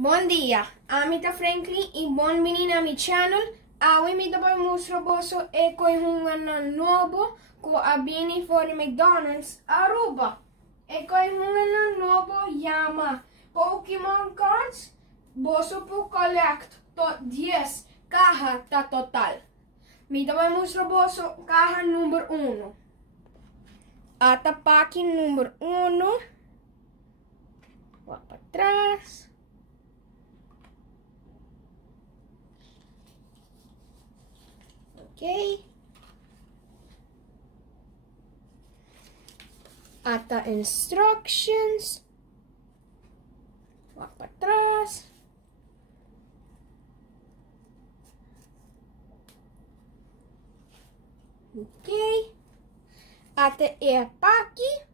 Bom dia, Amita Franklin e bem-vindo a meu channel. Hoje me vou mostrar você um novo que abbiamo fuori McDonald's Aruba. E um novo chama Pokémon Cards. Você pode collect 10 cajas total. Me vou mostrar você caja número 1. Ata pack número 1. Vou para trás. Ok. Ata instructions. Vá para trás. Ok. Ata empaque.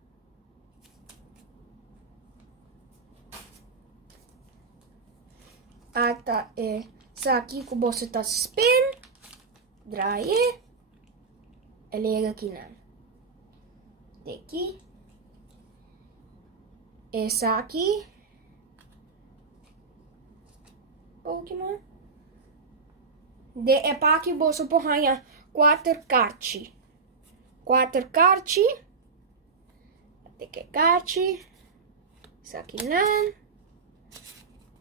Ata essa aqui que você está spin. Draai e lega aqui não. Daqui. Essa aqui. Pokémon. De é para que você pode 4 cartas. 4 cartas. Até que cartas. Essa aqui não.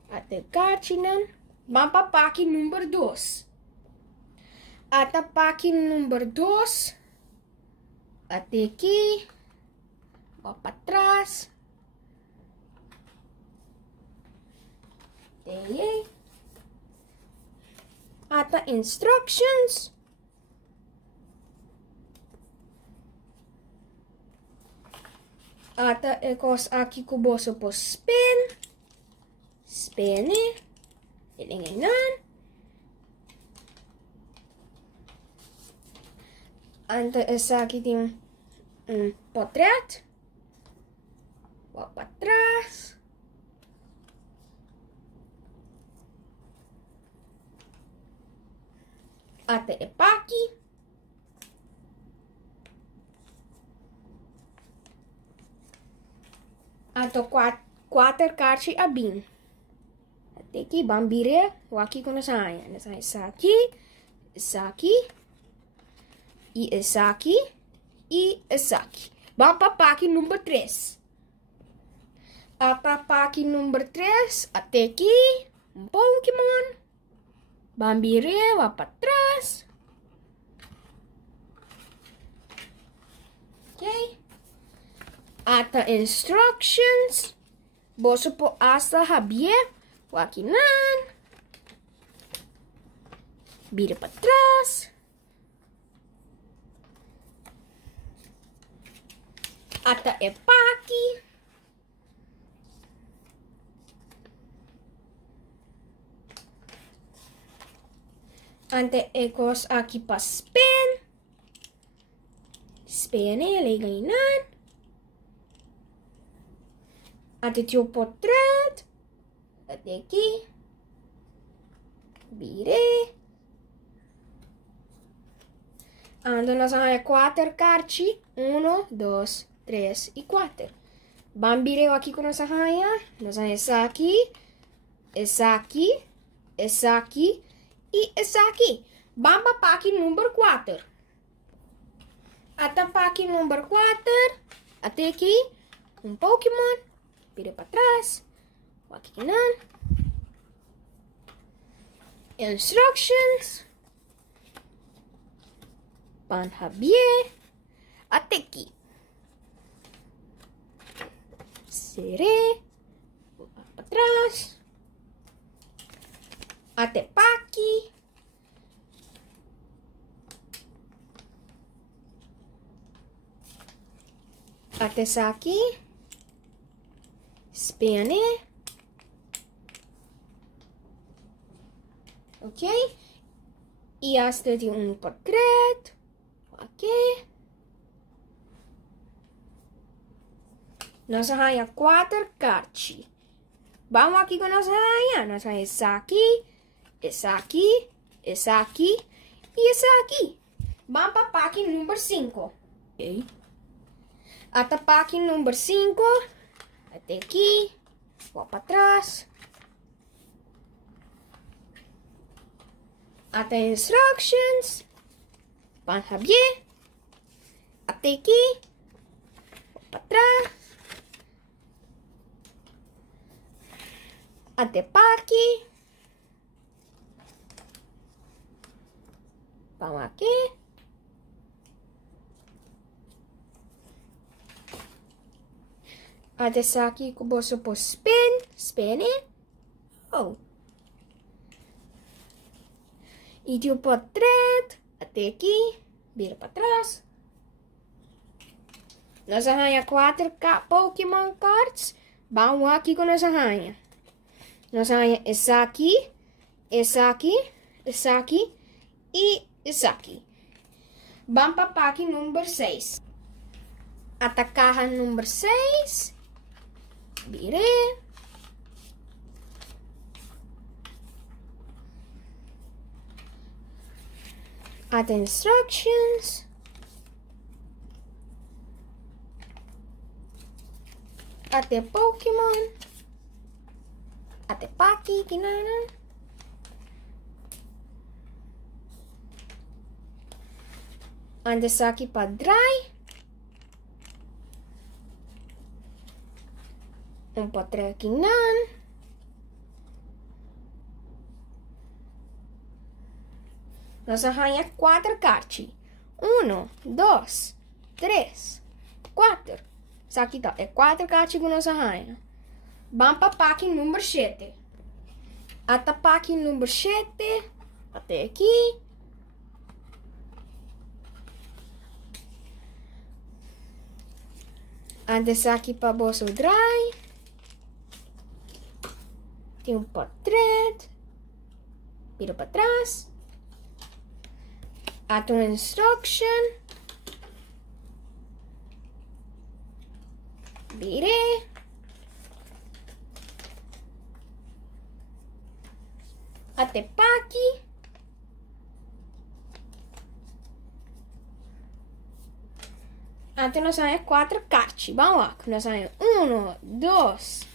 Até cartas não. Vamos para pack número 2. Até pack número 2. Até aqui. Vou para trás. Daí. Até instructions. Até é coisa aqui que você pode spin. Spin. Ele não. Ante essa aqui tem portrait. Vou para trás. Até empaque. Até 4 cartas abin. Até aqui, bambire. Vou aqui com essa aí. Essa aqui. Essa aqui. E essa aqui. E essa aqui. Vamos para pack número 3. Para pack número 3. Até aqui. Pokémon. Bambire. Vai para trás. Ok. Até instructions. Você pode asa Javier. Aqui não. Vira para trás. Até empaque. Ante ecos aqui para spin. Spin ele ganhar. Até teu portrait. Até aqui. Vire. Ando nós vamos 4 cartas. 1, 2, 3 e 4. Bambire aqui com nossa raia. Nós vamos essa aqui. Essa aqui. Essa aqui. E essa aqui. Bamba pack número 4. Até pack número 4. Até aqui. Pokémon. Vira para trás. Aqui não. Instructions. Pan Javier. Até aqui. Seré. Para trás. Até pack. Até essa aqui. Spin. Ok? E esta de portrait. Ok. Nossa rainha 4 cartas. Vamos aqui com nossa rainha. Nossa rainha essa aqui. Essa aqui. Essa aqui. E essa aqui. Vamos para pack número 5. Ok. Até pack número 5. Até aqui. Vou para trás. Até instructions. Panhabye. Até aqui. Para trás. Até para aqui. Vamos aqui. Até aqui que você pode spin, oh. E tu pode thread até aqui, vira para trás. Nós arranha 4 Pokémon Cards. Vamos aqui com nós arranha. Nós arranha essa aqui, essa aqui, essa aqui e essa aqui. Vamos para pack número 6. Atacar número 6. Virei. Até instructions. Até Pokémon. Até Paki, Kinana. Antes aqui para dry. Um para aqui não. Nós arranha 4 cartas. 1, 2, 3, 4. Isso aqui tá. É 4 cartas que nós arranha. Vamos para pack número 7. Até pack número 7. Até aqui. Antes aqui para bolso dry. Tem um portrait. Vira para trás. Até uma instruction. Virei. Até Paki. Até nós saímos 4 cartas. Vamos lá. Nós saímos 1, 2,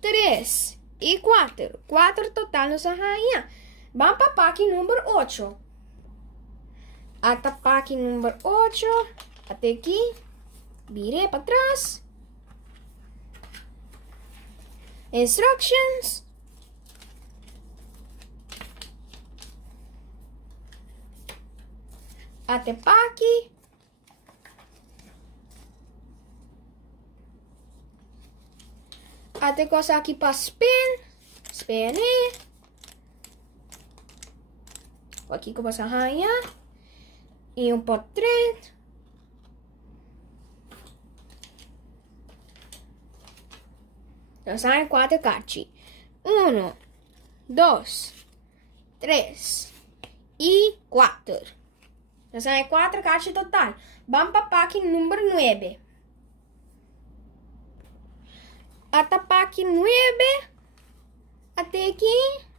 3 e 4. 4 total nós arranha. Vamos para pack número 8. Até pack número 8. Até aqui. Virei para trás. Instructions. Até pack. Até coisa aqui para spin. Spin. Aqui que você arranha. E um portrait. Nós saímos 4 cartas. 1, 2, 3 e 4. Nós saímos 4 cartas total. Vamos para pack número 9. Até pack 9. Até aqui.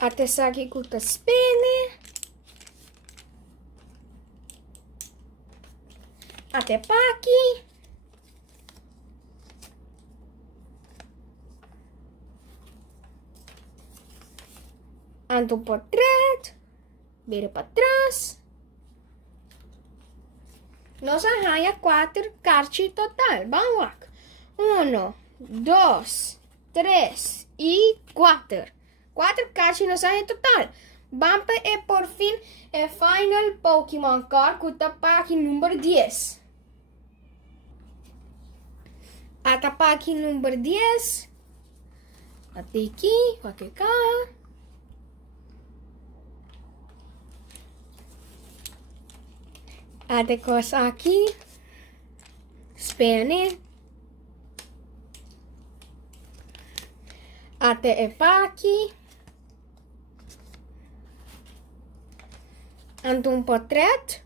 Até aqui com o spin. Até pack. Ando um portrait. Vira para trás. Nós arranha 4 cartas total. Vamos lá. 1, 2, 3 e 4. 4 cartas nós arranha total. Vamos e por fim é final Pokémon Card com o pack número 10. Até pack número 10. Até aqui, aqui cá. Até coisa aqui. Spin. Até pack. Ando um portrait.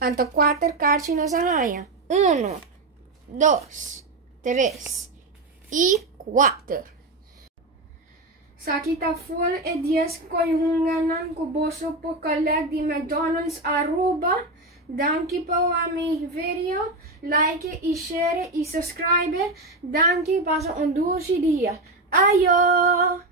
Ando 4 cartas nós arranha. 1, 2, 3 e 4. Isso aqui tá full e 10 ko yung ganan ko boso po collect di McDonald's Aruba. Danke por mi video. Like e share e subscribe. Danke, passa um doce dia. Aio!